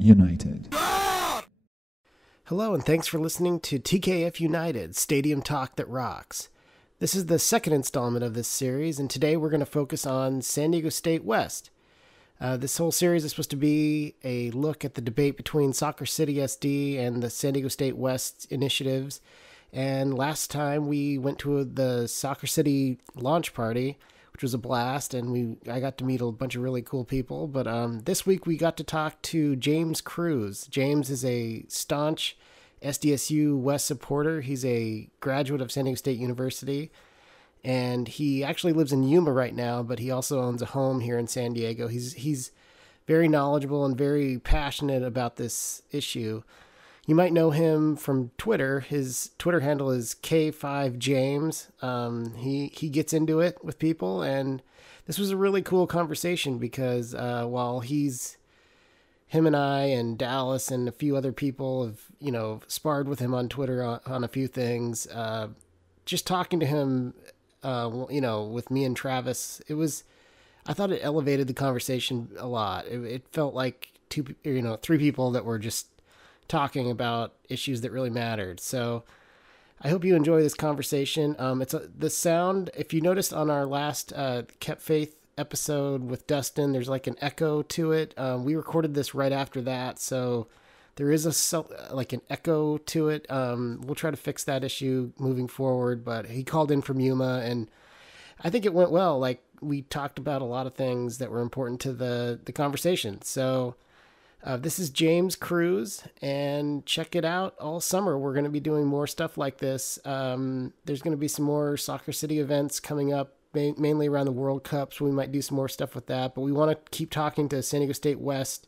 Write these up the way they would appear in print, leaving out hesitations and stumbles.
United. Hello, and thanks for listening to TKF United, Stadium Talk That Rocks. This is the second installment of this series, and today we're going to focus on San Diego State West. This whole series is supposed to be a look at the debate between SoccerCity SD and the San Diego State West initiatives. And last time we went to the SoccerCity launch party, which was a blast, and I got to meet a bunch of really cool people. But this week we got to talk to James Cruz. James is a staunch SDSU West supporter. He's a graduate of San Diego State University, and he actually lives in Yuma right now, but he also owns a home here in San Diego. He's very knowledgeable and very passionate about this issue. You might know him from Twitter. His Twitter handle is K5James. He gets into it with people, and this was a really cool conversation because while him and I and Dallas and a few other people have, sparred with him on Twitter on a few things, just talking to him, with me and Travis, I thought it elevated the conversation a lot. It felt like three people that were just talking about issues that really mattered. So I hope you enjoy this conversation. The sound, if you noticed on our last Kept Faith episode with Dustin, there's like an echo to it. We recorded this right after that, so there is an echo to it. We'll try to fix that issue moving forward, but he called in from Yuma, and I think it went well. Like, we talked about a lot of things that were important to the conversation. So this is James Cruz, and check it out all summer. We're going to be doing more stuff like this. There's going to be some more SoccerCity events coming up, mainly around the World Cup, so we might do some more stuff with that. But we want to keep talking to San Diego State West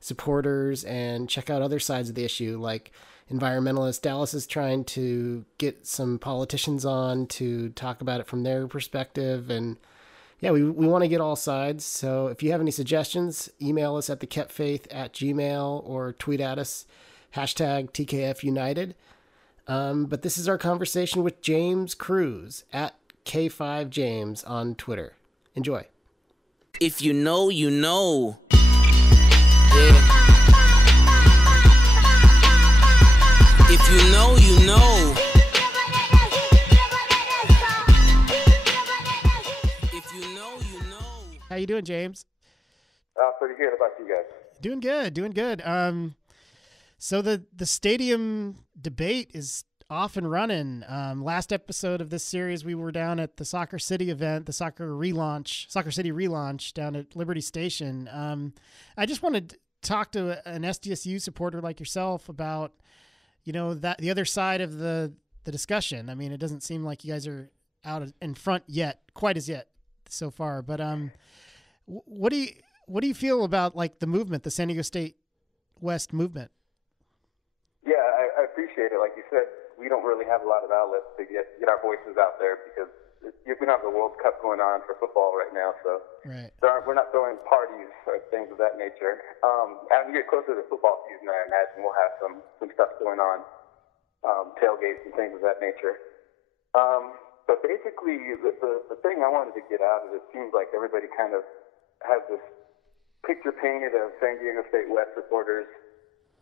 supporters and check out other sides of the issue, like environmentalists. Dallas is trying to get some politicians on to talk about it from their perspective, and yeah, we want to get all sides. So if you have any suggestions, email us at thekeptfaith@gmail.com or tweet at us, #TKFUnited. But this is our conversation with James Cruz at K5James on Twitter. Enjoy. If you know, you know. Yeah. If you know, you know. How you doing, James? Pretty good. How about you guys? Doing good. So the stadium debate is off and running. Last episode of this series, we were down at the SoccerCity event, the SoccerCity relaunch down at Liberty Station. I just wanted to talk to an SDSU supporter like yourself about, that the other side of the discussion. I mean, it doesn't seem like you guys are out in front quite as yet so far, but what do you feel about like the movement, the San Diego State West movement? Yeah, I appreciate it. Like you said, we don't really have a lot of outlets to get our voices out there because we don't have the World Cup going on for football right now, so right. We're not throwing parties or things of that nature. As we get closer to football season, I imagine we'll have some stuff going on, tailgates and things of that nature. But basically, the thing I wanted to get out is it seems like everybody kind of has this picture painted of San Diego State West supporters.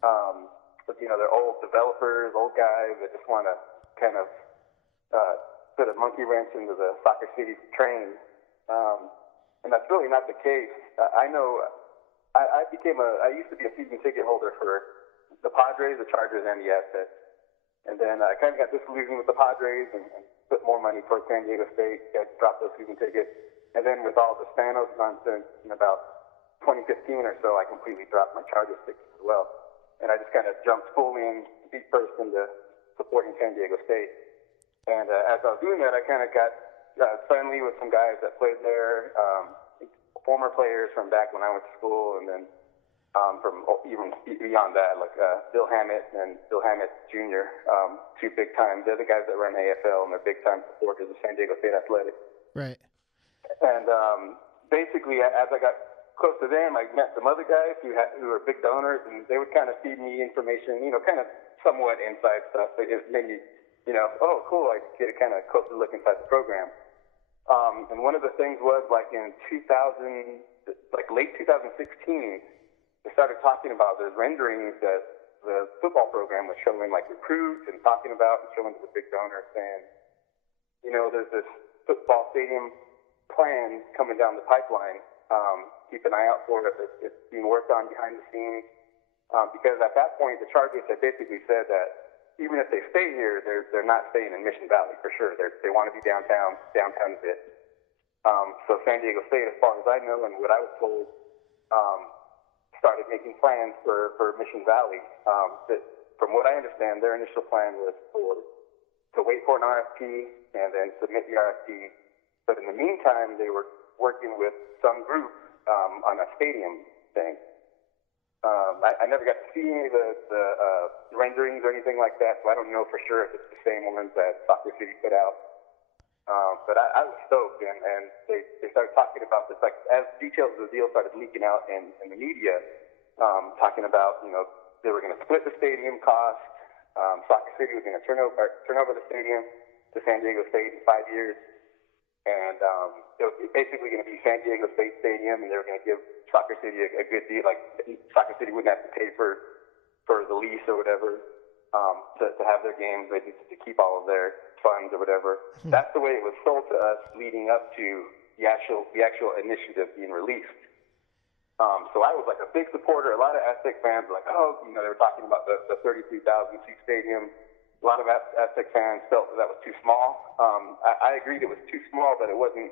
But, they're old developers, old guys that just want to kind of put a monkey wrench into the SoccerCity train. And that's really not the case. I know I used to be a season ticket holder for the Padres, the Chargers, and the Aztecs. And then I kind of got disillusioned with the Padres and put more money towards San Diego State, dropped those season tickets. And then with all the Spanos nonsense in about 2015 or so, I completely dropped my Chargers tickets as well. And I just kind of jumped fully in feet first into supporting San Diego State. And as I was doing that, I kind of got friendly with some guys that played there, former players from back when I went to school, and then from even beyond that, like Bill Hammett and Bill Hammett Jr., two big time. They're the guys that run AFL, and they're big time supporters of San Diego State Athletics. Right. And basically, as I got close to them, I met some other guys who were big donors, and they would kind of feed me information, kind of somewhat inside stuff. It made me, oh, cool, I get a kind of closer look inside the program. And one of the things was, like in late 2016, they started talking about the renderings that the football program was showing, like recruits and talking about and showing to the big donors, saying, there's this football stadium plan coming down the pipeline. Keep an eye out for it. It's being worked on behind the scenes. Because at that point, the Chargers had basically said that even if they stay here, they're not staying in Mission Valley for sure. They want to be downtown a bit. So San Diego State, as far as I know and what I was told, started making plans for Mission Valley. That, from what I understand, their initial plan was to wait for an RFP and then submit the RFP. But in the meantime, they were working with some group on a stadium thing. I never got to see any of the renderings or anything like that, so I don't know for sure if it's the same ones that SoccerCity put out. But I was stoked, and they started talking about this, like, as details of the deal started leaking out in the media, talking about, they were going to split the stadium cost. SoccerCity was going to turn over the stadium to San Diego State in 5 years. And it was basically going to be San Diego State Stadium, and they were going to give SoccerCity a good deal. Like, SoccerCity wouldn't have to pay for the lease or whatever to have their games. They needed to keep all of their funds or whatever. That's the way it was sold to us leading up to the actual initiative being released. So I was like a big supporter. A lot of Aztec fans were like, they were talking about the 33,000 seat stadium. A lot of Aztec fans felt that was too small. I agreed it was too small, but it wasn't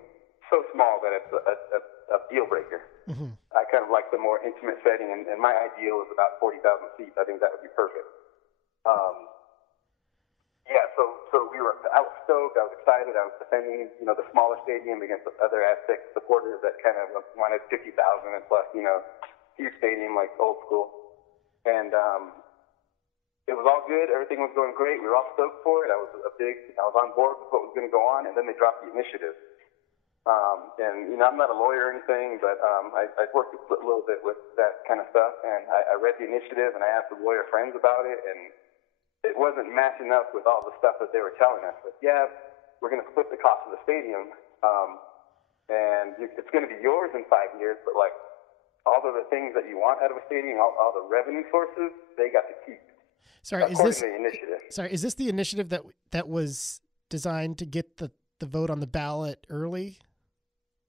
so small that it's a deal breaker. Mm-hmm. I kind of like the more intimate setting, and my ideal is about 40,000 seats. I think that would be perfect. I was stoked. I was excited. I was defending, the smaller stadium against other Aztec supporters that kind of wanted 50,000 and plus, huge stadium like old school. And it was all good. Everything was going great. We were all stoked for it. I was on board with what was going to go on, and then they dropped the initiative. I'm not a lawyer or anything, but I've worked a little bit with that kind of stuff, and I read the initiative, and I asked the lawyer friends about it, and it wasn't matching up with all the stuff that they were telling us. But yeah, we're going to split the cost of the stadium, and it's going to be yours in 5 years, but like all of the things that you want out of a stadium, all the revenue sources, they got to keep. Sorry, is this the initiative that was designed to get the vote on the ballot early?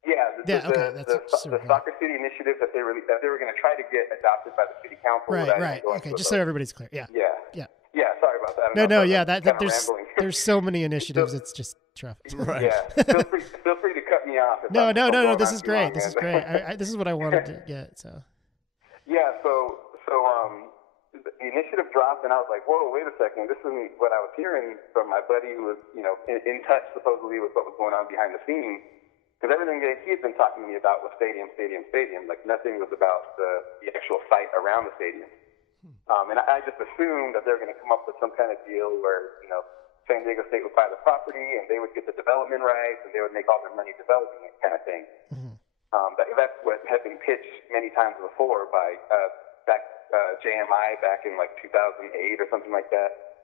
Yeah, the SoccerCity initiative that they were going to try to get adopted by the city council. Right. Okay, just so everybody's clear. Yeah. Sorry about that. There's so many initiatives. It's just traffic. Right. Yeah. Feel free to cut me off. No. This is great. This is great. This is what I wanted to get. So. Yeah. So the initiative dropped, and I was like, "Whoa, wait a second! This isn't what I was hearing from my buddy who was, in touch supposedly with what was going on behind the scenes." Because everything that he had been talking to me about was stadium. Like nothing was about the actual site around the stadium. And I just assumed that they were going to come up with some kind of deal where, San Diego State would buy the property and they would get the development rights and they would make all their money developing it, kind of thing. Mm-hmm. That's what had been pitched many times before by JMI back in like 2008 or something like that.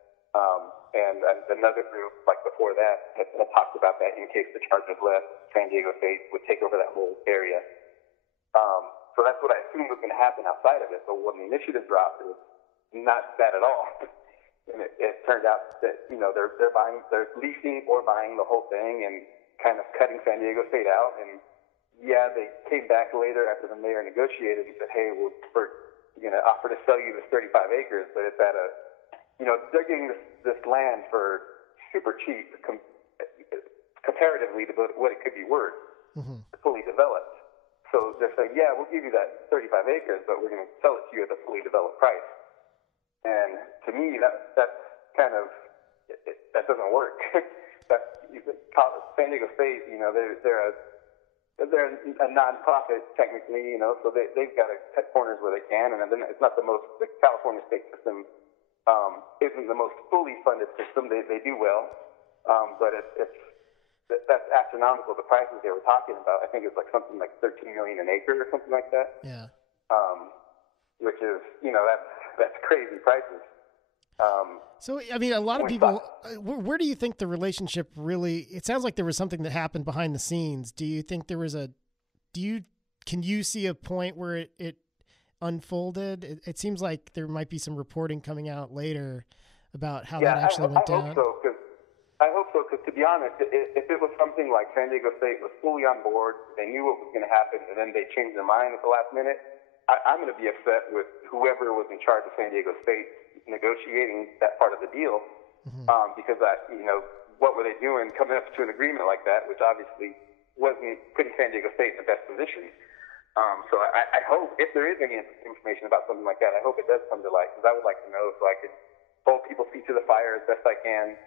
And another group, like before that, had talked about that in case the Chargers left, San Diego State would take over that whole area. So that's what I assumed was going to happen outside of it. But when the initiative dropped, it was not that at all. And it turned out that, they're leasing or buying the whole thing and kind of cutting San Diego State out. And yeah, they came back later after the mayor negotiated and said, hey, we're going to offer to sell you this 35 acres, but it's at they're getting this land for super cheap comparatively to what it could be worth, fully developed. So they're saying, yeah, we'll give you that 35 acres, but we're going to sell it to you at a fully developed price. And to me, that's kind of, that doesn't work. San Diego State, they're a non-profit technically, so they've got to cut corners where they can, and then it's not the California state system isn't the most fully funded system. They do well, but that's astronomical. The prices they were talking about, I think it's like something like $13 million an acre or something like that. Yeah. Which is, that's crazy prices. So, I mean, a lot of people, where do you think the relationship really, it sounds like there was something that happened behind the scenes. Do you think there was can you see a point where it unfolded? It seems like there might be some reporting coming out later about how that actually went down. I hope so, because to be honest, if it was something like San Diego State was fully on board, they knew what was going to happen, and then they changed their mind at the last minute, I'm going to be upset with whoever was in charge of San Diego State negotiating that part of the deal, because what were they doing coming up to an agreement like that, which obviously wasn't putting San Diego State in the best position. So I hope, if there is any information about something like that, I hope it does come to light, because I would like to know so I could hold people's feet to the fire as best I can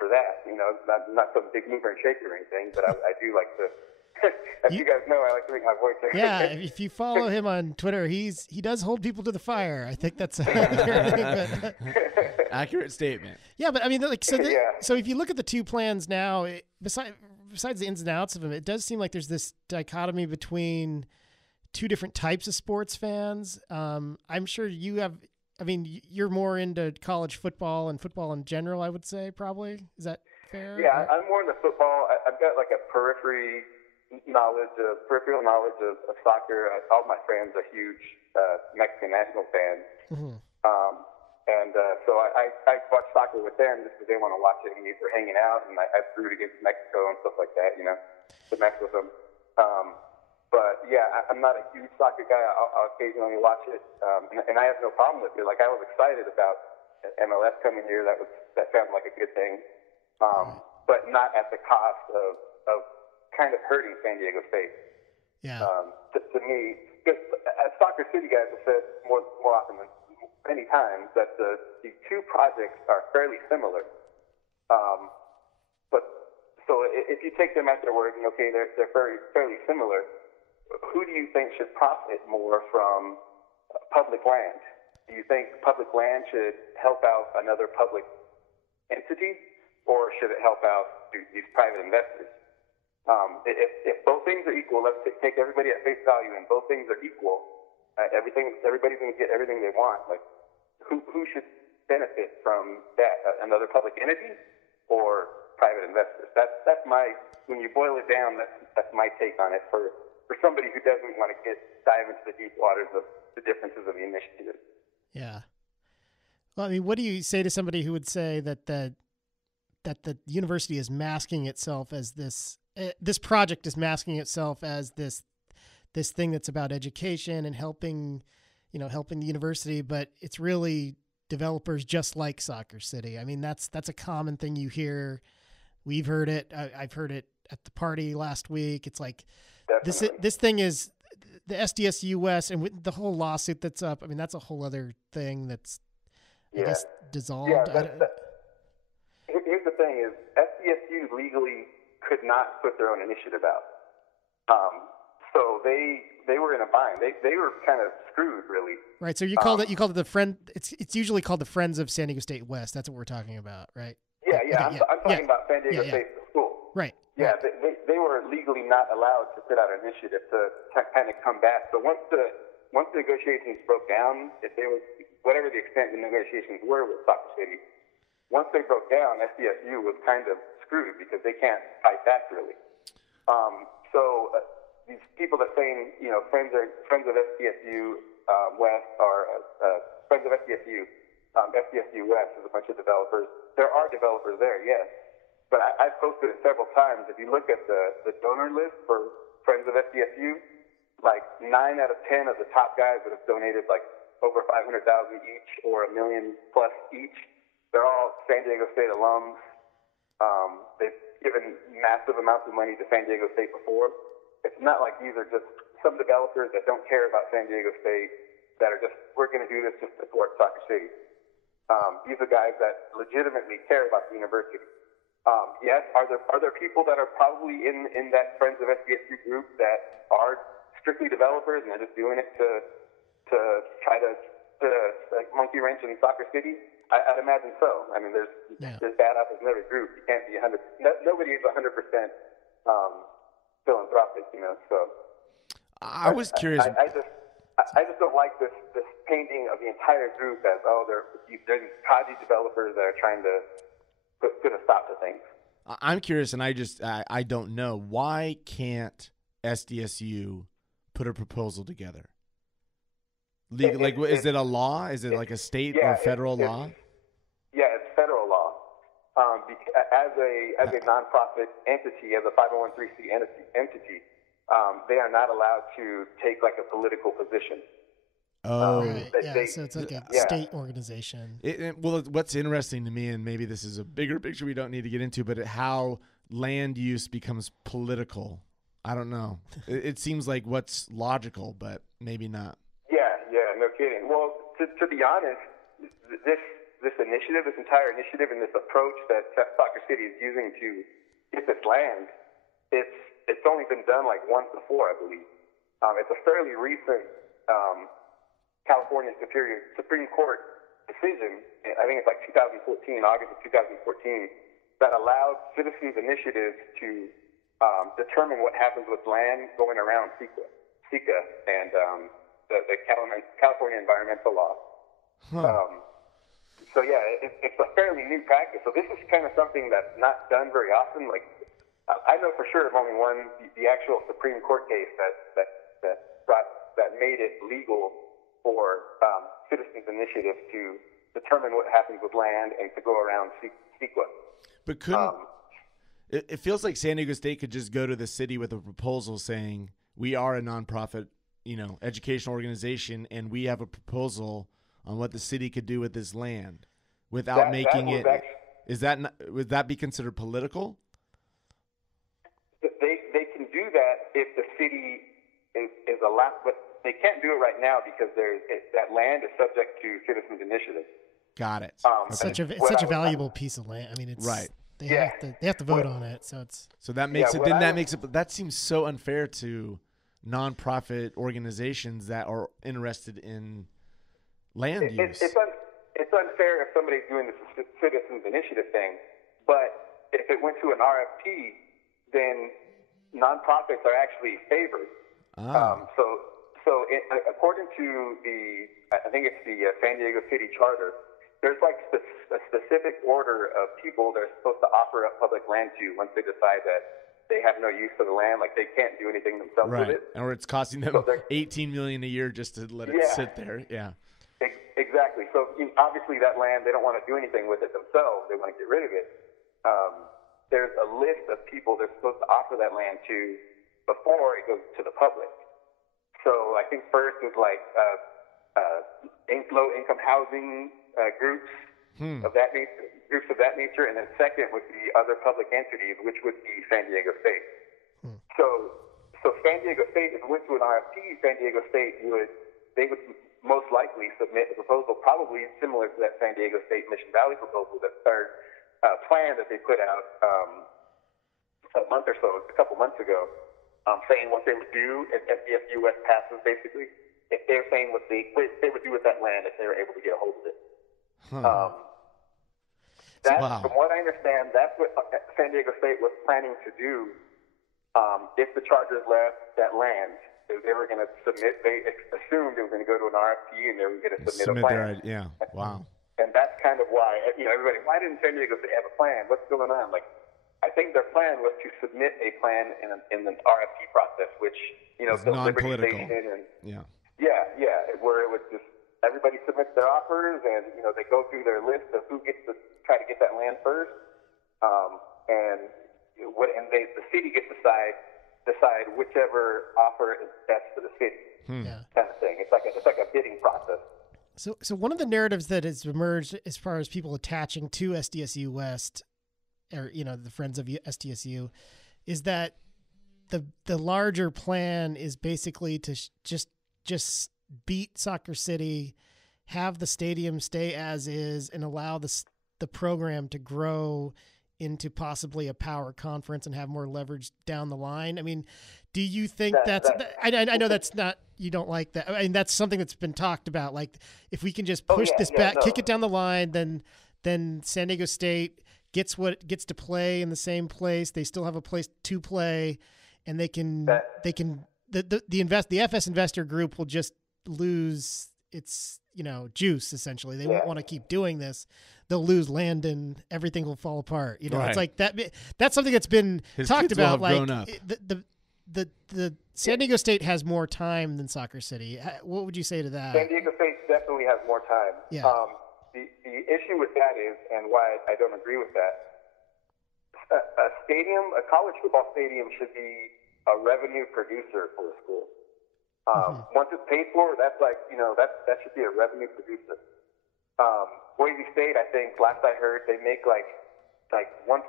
for that. Not some big mover and shaker or anything, but I do like to, as you guys know, I like to make my voice heard. Yeah, if you follow him on Twitter, he does hold people to the fire. I think that's accurate statement. Yeah, but I mean, so if you look at the two plans now, besides the ins and outs of them, it does seem like there's this dichotomy between two different types of sports fans. I'm sure you're more into college football and football in general, I would say, probably. Is that fair? Yeah, I'm more into football. I've got like a peripheral knowledge of soccer. All my friends are huge Mexican national fans. So I watch soccer with them just because they want to watch it, and we're hanging out, and I root against Mexico and stuff like that, to mess with them. But yeah, I'm not a huge soccer guy. I'll occasionally watch it, and I have no problem with it. Like, I was excited about MLS coming here. That sounded like a good thing, but not at the cost of kind of hurting San Diego State. Yeah. To me, because as SoccerCity guys have said more often than many times, that the two projects are fairly similar. But so if you take them at their word, okay, they're fairly similar. Who do you think should profit more from public land? Do you think public land should help out another public entity, or should it help out these private investors? If both things are equal, let's take everybody at face value, and both things are equal. Everybody's going to get everything they want. Like, who should benefit from that? Another public entity or private investors? That's my, when you boil it down, that's my take on it for somebody who doesn't want to dive into the deep waters of the differences of the initiative. Yeah. Well, I mean, what do you say to somebody who would say that the university is masking itself as this project is masking itself as this thing that's about education and helping the university, but it's really developers just like SoccerCity? I mean, that's a common thing you hear. We've heard it. I've heard it at the party last week. It's like, this thing is the SDSUWEST, and with the whole lawsuit that's up. I mean, that's a whole other thing that's, I guess, dissolved. Here's the thing: is SDSU legally could not put their own initiative out. So they were in a bind. They were kind of screwed, really. Right. So you called it the friend. It's usually called the Friends of San Diego State West. That's what we're talking about, right? Yeah. Okay, I'm talking about San Diego State, the school. Right. Yeah, they were legally not allowed to put out an initiative to kind of combat. So once the negotiations broke down, if they was whatever the extent the negotiations were with SoccerCity, once they broke down, SDSU was kind of screwed because they can't fight back really. These people that saying friends of SDSU West are friends of SDSU. SDSU West is a bunch of developers. There are developers there, yes. But I've posted it several times. If you look at the donor list for Friends of SDSU, like 9 out of 10 of the top guys that have donated like over $500,000 each or $1 million plus each, they're all San Diego State alums. They've given massive amounts of money to San Diego State before. It's not like these are just some developers that don't care about San Diego State that are just, we're going to do this just to support SoccerCity. These are guys that legitimately care about the university. Yes, are there people that are probably in that Friends of SDSU group that are strictly developers and they're just doing it to try to like monkey wrench in SoccerCity? I'd imagine so. I mean, there's bad apples in every group. You can't be 100. Nobody is 100% philanthropic, So I was curious. I just don't like this painting of the entire group as there's these podgy developers that are trying to put a stop to things. I'm curious, and I don't know, why can't SDSU put a proposal together? legal? Like, is it a law? Is it like a state or federal law? Yeah, it's federal law. As a nonprofit entity, as a 501(c)(3) entity, they are not allowed to take like a political position. Oh, right. So it's like a state organization. Well, what's interesting to me, and maybe this is a bigger picture we don't need to get into, but how land use becomes political. I don't know. It seems like what's logical, but maybe not. Yeah, no kidding. Well, to be honest, this initiative, this entire initiative, and this approach that SoccerCity is using to get this land, it's only been done like once before, I believe. It's a fairly recent California Supreme Court decision. I think it's like 2014, August of 2014, that allowed citizens' initiatives to determine what happens with land going around SECA and the California environmental law. So yeah, it's a fairly new practice. So this is kind of something that's not done very often. Like I know for sure of only one, the actual Supreme Court case that made it legal for citizens' initiatives to determine what happens with land and to go around SECA. But couldn't it feels like San Diego State could just go to the city with a proposal saying we are a nonprofit, educational organization, and we have a proposal on what the city could do with this land without making it. Would that be considered political? They can do that if the city is allowed, but they can't do it right now because that land is subject to citizens' initiative. Got it. It's such a valuable piece of land. I mean, it's right. They have to vote on it, so that makes it. Then that makes it. That seems so unfair to nonprofit organizations that are interested in land use. It's unfair if somebody's doing the citizens' initiative thing, but if it went to an RFP, then nonprofits are actually favored. So according to I think it's the San Diego City Charter, there's like a specific order of people they're supposed to offer up public land to once they decide that they have no use for the land, like they can't do anything themselves with it. Or it's costing them $18 million a year just to let it sit there. Yeah. Exactly. So obviously that land, they don't want to do anything with it themselves. They want to get rid of it. There's a list of people they're supposed to offer that land to before it goes to the public. So I think first is like low-income housing groups of that nature, and then second would be other public entities, which would be San Diego State. So San Diego State, if it went to an RFP, San Diego State would most likely submit a proposal, probably similar to that San Diego State Mission Valley proposal, plan that they put out a couple months ago, saying what they would do if SDSUWEST passes, basically. If they're saying what they would do with that land if they were able to get a hold of it. From what I understand, that's what San Diego State was planning to do if the Chargers left that land. They were going to submit, they assumed it was going to go to an RFP and they were going to submit a plan. Wow. And that's kind of why, everybody, why didn't San Diego State have a plan? What's going on? Like, I think their plan was to submit a plan in the RFP process, which, the Liberty Station and where it was just everybody submits their offers and they go through their list of who gets to try to get that land first, the city gets to decide whichever offer is best for the city, kind of thing. It's like a bidding process. So one of the narratives that has emerged as far as people attaching to SDSU West, or the Friends of SDSU, is that the larger plan is basically to just beat SoccerCity, have the stadium stay as is, and allow the program to grow into possibly a power conference and have more leverage down the line. I mean, do you think I know that's not, you don't like that. I mean, that's something that's been talked about. Like, if we can just push this back, kick it down the line, then San Diego State gets to play in the same place. They still have a place to play, and the FS Investor Group will just lose its juice, essentially. They won't want to keep doing this. They'll lose land and everything will fall apart. It's like that. That's something that's been talked about. Like the San Diego State has more time than SoccerCity. What would you say to that? San Diego State definitely has more time. Yeah. The issue with that is, and why I don't agree with that, a college football stadium should be a revenue producer for a school. Once it's paid for, that's like, that should be a revenue producer. Boise State, I think, last I heard, they make like $1.5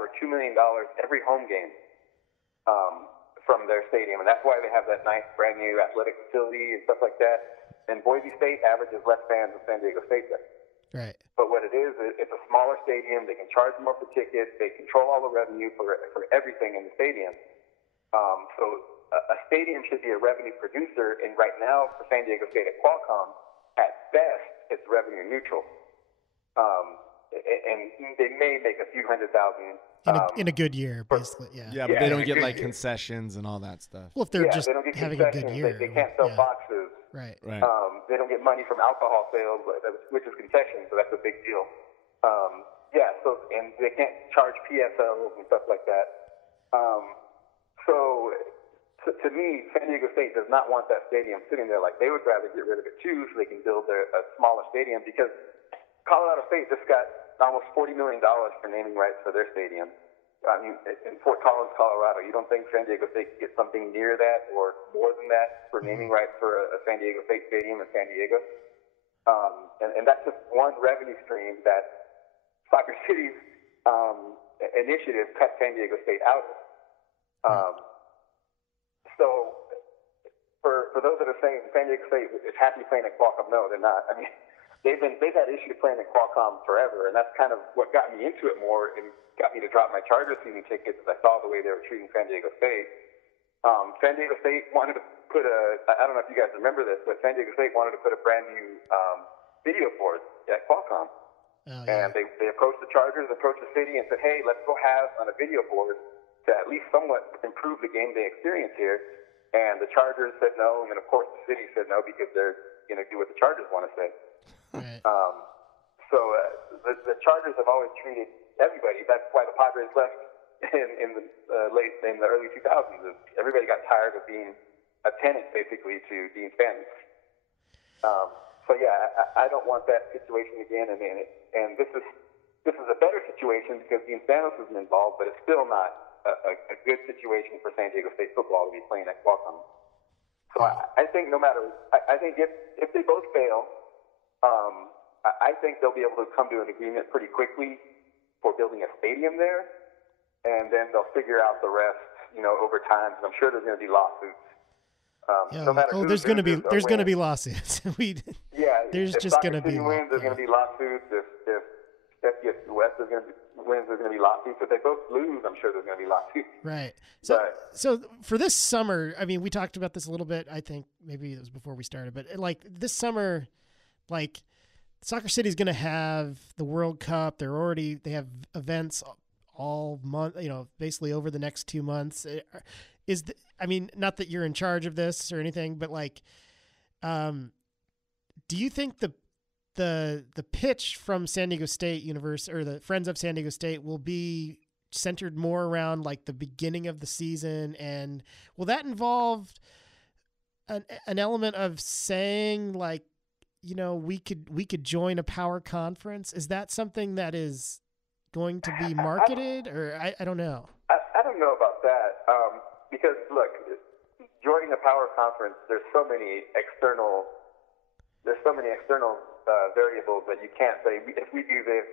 or $2 million every home game from their stadium, and that's why they have that nice brand new athletic facility and stuff like that. And Boise State averages less fans than San Diego State does. Right. But what it is, it's a smaller stadium. They can charge more for tickets. They control all the revenue for everything in the stadium. So a stadium should be a revenue producer. And right now, for San Diego State at Qualcomm, at best, it's revenue neutral. And they may make a few $100,000 in a good year, basically. Yeah. Yeah, but they don't get like concessions and all that stuff. Well, if they're just they don't get having a good year, they can't sell boxes. Right. They don't get money from alcohol sales, which is concessions, so that's a big deal. And they can't charge PSLs and stuff like that. So to me, San Diego State does not want that stadium sitting there. Like, they would rather get rid of it too, so they can build a smaller stadium, because Colorado State just got almost $40 million for naming rights for their stadium. I mean, in Fort Collins, Colorado, you don't think San Diego State could get something near that or more than that for naming rights for a San Diego State stadium in San Diego? And that's just one revenue stream that SoccerCity's initiative cut San Diego State out of. So for those that are saying San Diego State is happy playing at Qualcomm, no, they're not. I mean, they've had issues playing at Qualcomm forever, and that's kind of what got me into it more and got me to drop my Chargers season tickets, as I saw the way they were treating San Diego State. San Diego State wanted to put I don't know if you guys remember this, but San Diego State wanted to put a brand new video board at Qualcomm. Oh, yeah. And they approached the Chargers, approached the city, and said, hey, let's go have on a video board to at least somewhat improve the game day experience here. And the Chargers said no, and then of course the city said no, because they're going to do what the Chargers want to say. Right. So the Chargers have always treated everybody. That's why the Padres left in the early 2000s. Everybody got tired of being a tenant, basically, to Dean Spanos. So yeah, I don't want that situation again. And this is a better situation because Dean Spanos isn't involved, but it's still not a good situation for San Diego State football to be playing at Qualcomm. So I think I think if they both fail, I think they'll be able to come to an agreement pretty quickly for building a stadium there, and then they'll figure out the rest, over time. And I'm sure there's going to be lawsuits. No matter there's going to be lawsuits. There's just going to be wins. There's going to be lawsuits. If SDSUWEST wins, there's going to be lawsuits. If they both lose, I'm sure there's going to be lawsuits. Right. So for this summer, I mean, we talked about this a little bit. I think maybe it was before we started, but like this summer, like SoccerCity is going to have the World Cup. They have events all month, basically over the next 2 months. Not that you're in charge of this or anything, but like, do you think the pitch from San Diego State University or the Friends of San Diego State will be centered more around like the beginning of the season? And will that involve an element of saying like, we could join a power conference? Is that something that is going to be marketed, or I don't know. I don't know about that, because look, joining a power conference, there's so many external variables that you can't say, if we do this,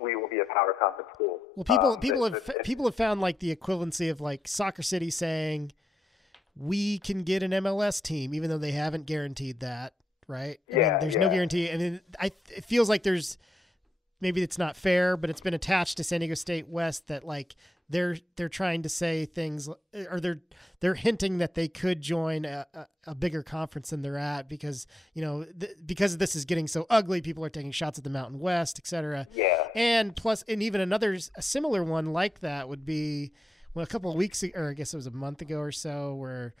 we will be a power conference school. Well, people have found like the equivalency of like SoccerCity saying we can get an MLS team, even though they haven't guaranteed that. Right. There's no guarantee. I mean, it feels like maybe it's not fair, but it's been attached to San Diego State West that like they're trying to say things, or they're hinting that they could join a bigger conference than they're at because, because this is getting so ugly, people are taking shots at the Mountain West, et cetera. Yeah. And plus, and even a similar one like that would be, a couple of weeks ago, or I guess it was a month ago or so, where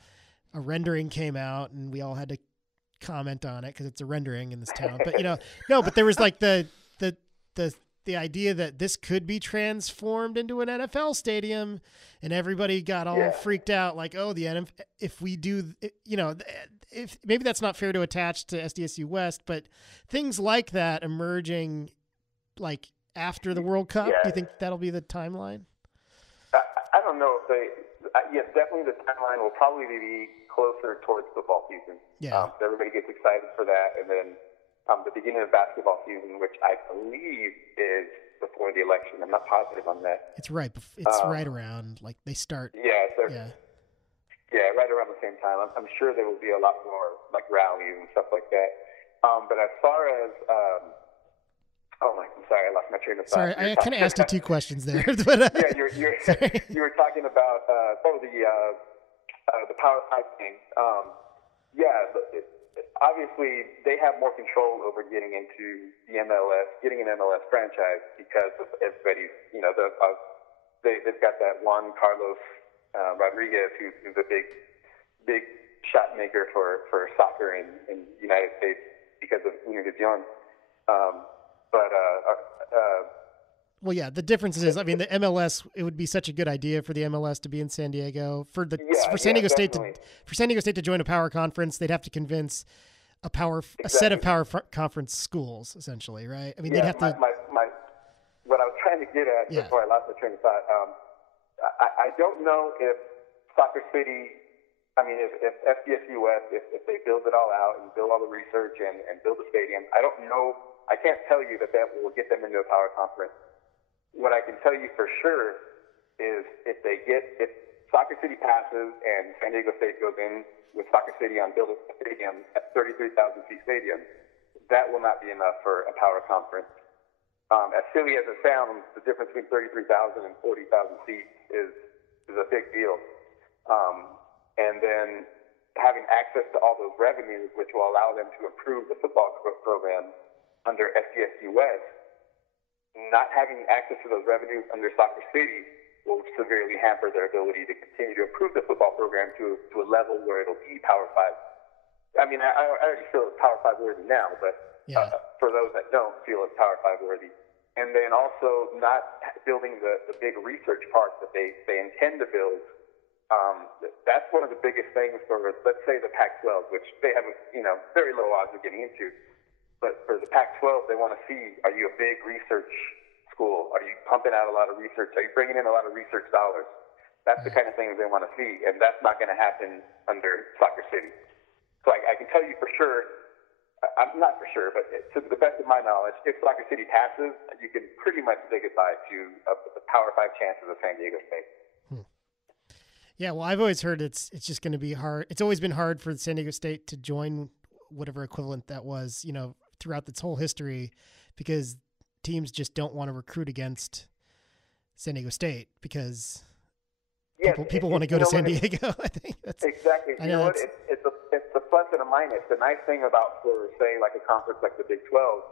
a rendering came out and we all had to comment on it because it's a rendering in this town. But but there was like the the idea that this could be transformed into an NFL stadium, and everybody got all freaked out, like, oh, the NFL, if we do, you know, if maybe that's not fair to attach to SDSU West, but things like that emerging, like after the World Cup, do you think that'll be the timeline? I don't know if yes, definitely the timeline will probably be closer towards football season. Yeah. Everybody gets excited for that, and then the beginning of basketball season, which I believe is before the election. I'm not positive on that. It's right. It's right around, like they start. Yeah, right around the same time. I'm sure there will be a lot more like rallies and stuff like that. But as far as I'm sorry, I lost my train of thought. Sorry, I kind of asked you two questions there. But, yeah, you were talking about the Power 5 thing. Obviously, they have more control over getting into the MLS, getting an MLS franchise because of everybody's, you know, they've got that Juan Carlos Rodriguez, who's a big shot maker for soccer in the United States because of Univision. Well, yeah, the difference is, I mean, the MLS, it would be such a good idea for the MLS to be in San Diego. For San Diego State to join a power conference, they'd have to convince a set of power conference schools, essentially, right? I mean, they'd have to. What I was trying to get at before I lost my train of thought, I don't know if SoccerCity, I mean, if SDSUWEST, if they build it all out and build all the research and build the stadium, I don't know. I can't tell you that will get them into a power conference. What I can tell you for sure is if SoccerCity passes and San Diego State goes in with SoccerCity on building a stadium at 33,000 seat stadium, that will not be enough for a power conference. As silly as it sounds, the difference between 33,000 and 40,000 seats is a big deal. And then having access to all those revenues, which will allow them to improve the football program under SDSU West, not having access to those revenues under SoccerCity will severely hamper their ability to continue to improve the football program to a level where it'll be Power 5. I mean, I already feel it's Power 5 worthy now, but for those that don't feel it's Power 5 worthy. And then also not building the big research park that they intend to build. That's one of the biggest things for, let's say, the Pac-12, which they have, very low odds of getting into. But for the Pac-12, they want to see, are you a big research school? Are you pumping out a lot of research? Are you bringing in a lot of research dollars? That's the kind of things they want to see, and that's not going to happen under SoccerCity. So I can tell you for sure, I'm not for sure, but to the best of my knowledge, if SoccerCity passes, you can pretty much say goodbye to the Power 5 chances of San Diego State. Yeah, well, I've always heard it's just going to be hard. It's always been hard for San Diego State to join whatever equivalent that was, throughout its whole history, because teams just don't want to recruit against San Diego State because people want to go to San Diego. I think that's exactly. You know what? It's a plus and a minus. The nice thing about, say, like a conference like the Big 12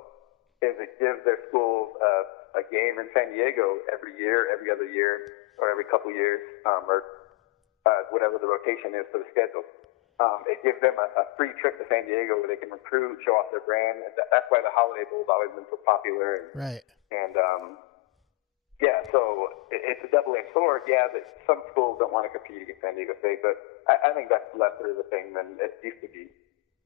is it gives their schools a game in San Diego every year, every other year, or every couple years, or whatever the rotation is for the schedule. It gives them a free trip to San Diego where they can recruit, show off their brand. And that's why the Holiday Bowl's always been so popular. Right. And, so it's a double-edged sword. Yeah, that some schools don't want to compete against San Diego State, but I think that's lesser of a thing than it used to be.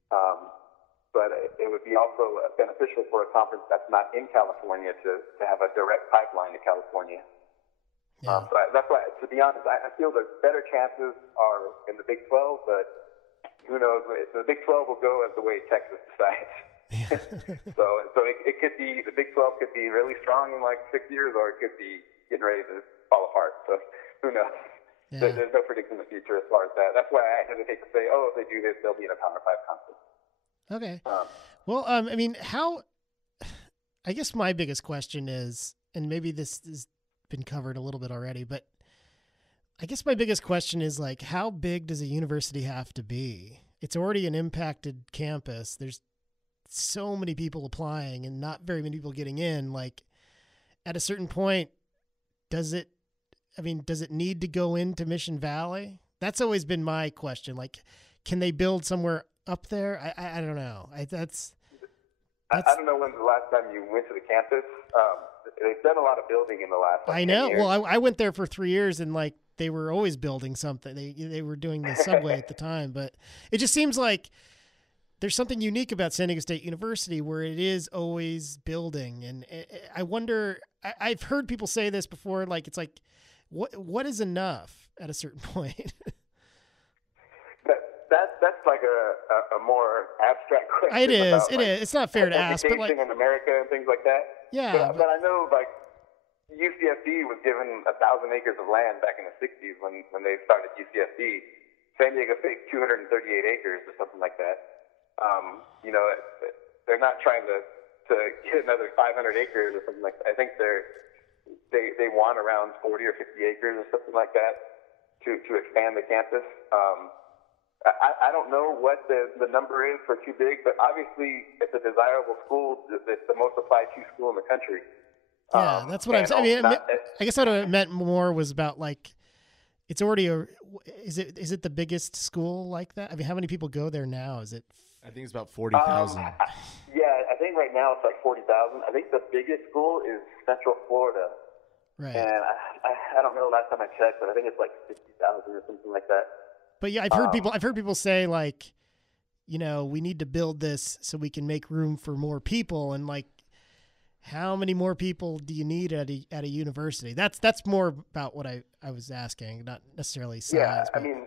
But it would be also beneficial for a conference that's not in California to have a direct pipeline to California. Yeah. So that's why, to be honest, I feel the better chances are in the Big 12, but who knows? The Big 12 will go as the way Texas decides. Yeah. so it could be, the Big 12 could be really strong in like 6 years, or it could be getting ready to fall apart. So who knows? Yeah. There's no predicting the future as far as that. That's why I hesitate to say, if they do this, they'll be in a Power 5 conference. Okay. I guess my biggest question is, and maybe this has been covered a little bit already, but I guess my biggest question is, like, how big does a university have to be? It's already an impacted campus. There's so many people applying and not very many people getting in. Like, at a certain point, does it need to go into Mission Valley? That's always been my question. Like, can they build somewhere up there? I don't know. I don't know when's the last time you went to the campus. They've done a lot of building in the last. I know. Well, I went there for 3 years, and like they were always building something. They were doing the subway at the time, but it just seems like there's something unique about San Diego State University where it is always building. And I wonder. I've heard people say this before. Like it's like, what is enough at a certain point? That's like a more abstract question. It is. About, it is. It's not fair to ask, but like in America and things like that. Yeah. But I know like UCSD was given 1,000 acres of land back in the '60s when they started UCSD. San Diego State 238 acres or something like that. They're not trying to get another 500 acres or something like that. I think they want around 40 or 50 acres or something like that to expand the campus. I don't know what the number is for too big, but obviously it's a desirable school. It's the most applied to school in the country. Yeah, that's what I'm saying. I mean, I guess what I meant more was about like, it's already is it the biggest school like that? I mean, how many people go there now? Is it? I think it's about 40,000. Yeah, I think right now it's like 40,000. I think the biggest school is Central Florida. Right. And I don't know last time I checked, but I think it's like 60,000 or something like that. But yeah, I've heard people say like, we need to build this so we can make room for more people, and like, how many more people do you need at a university? That's more about what I was asking, not necessarily size. Yeah, I mean,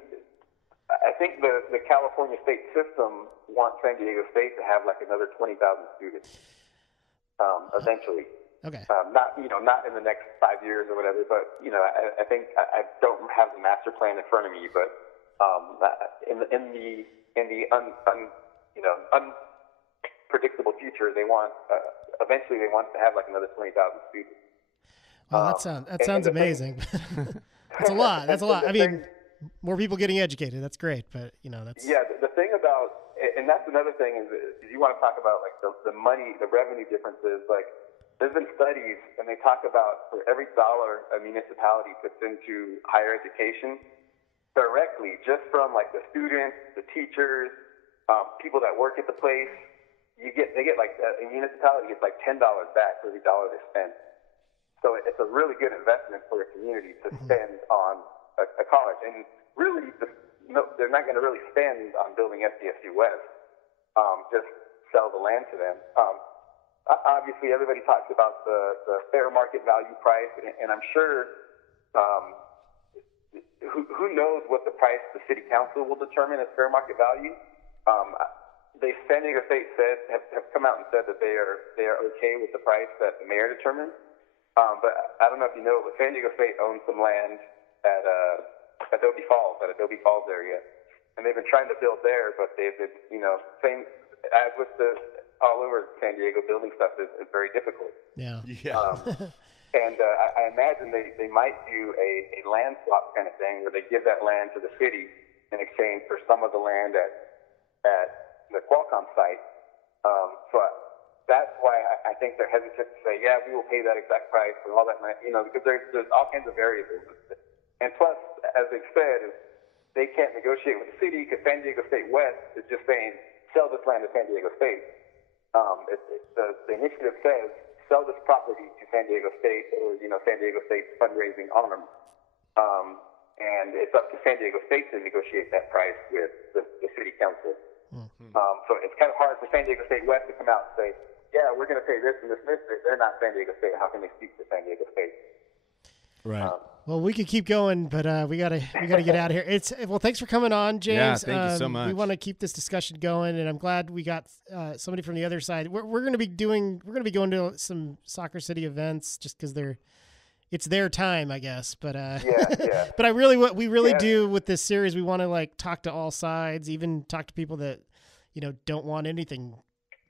I think the California state system wants San Diego State to have like another 20,000 students eventually. Okay. Not in the next 5 years or whatever, but I think I don't have the master plan in front of me, but in the unpredictable future, they want eventually to have like another 20,000 students. Well, that sounds amazing. That's a lot. That's a lot. I mean, more people getting educated. That's great, but that's the thing about, and that's another thing is you want to talk about like the money, the revenue differences. Like there's been studies, and they talk about for every dollar a municipality puts into higher education, directly, just from like the students, the teachers, people that work at the place, they get like a municipality gets like $10 back for every dollar they spend. So it's a really good investment for a community to spend on a college, and really, they're not going to really spend on building SDSU-West. Just sell the land to them. Obviously, everybody talks about the fair market value price, and I'm sure. Who knows what the price the city council will determine as fair market value? San Diego State have come out and said that they are okay with the price that the mayor determines. But I don't know if you know, but San Diego State owns some land at Adobe Falls area, and they've been trying to build there, but they've been same as with all over San Diego, building stuff is very difficult. Yeah. And I imagine they might do a land swap kind of thing where they give that land to the city in exchange for some of the land at the Qualcomm site. So that's why I think they're hesitant to say, yeah, we will pay that exact price for all that land, because there's all kinds of variables. And plus, as they've said, they can't negotiate with the city because San Diego State West is just saying, sell this land to San Diego State. The initiative says, sell this property to San Diego State or, San Diego State's fundraising arm. And it's up to San Diego State to negotiate that price with the city council. Mm-hmm. So it's kind of hard for San Diego State West to come out and say, yeah, we're going to pay this and this and this. They're not San Diego State. How can they speak for San Diego State? Right. Well, we could keep going, but we gotta get out of here. Well, thanks for coming on, James. Yeah, thank you so much. We want to keep this discussion going, and I'm glad we got somebody from the other side. We're going to be going to some SoccerCity events just because it's their time, I guess. But yeah. But we really do with this series. We want to like talk to all sides, even talk to people that don't want anything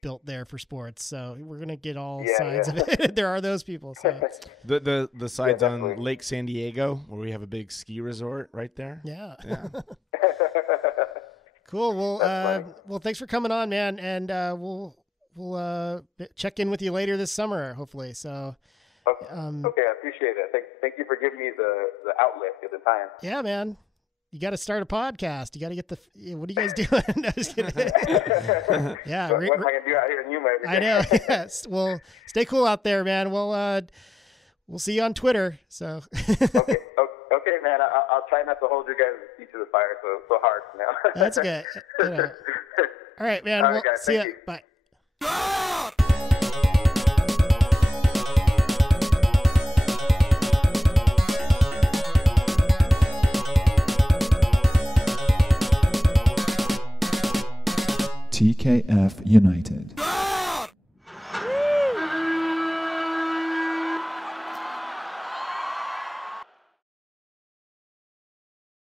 built there for sports. So we're going to get all sides of it. There are those people. So. The sides on Lake San Diego where we have a big ski resort right there. Yeah. Cool. Well, thanks for coming on, man. And we'll check in with you later this summer, hopefully. So. Okay, I appreciate it. Thank you for giving me the outlet at the time. Yeah, man. you got to start a podcast. You got to get what are you guys doing? No, just kidding. Yeah. What am I going to do out here in Yuma? I know. Yes. Well, stay cool out there, man. We'll see you on Twitter. So. Okay, man. I'll try not to hold your guys' feet to the fire so hard now. That's good. All right, man. All right, guys, see ya. you. Bye. TKF United.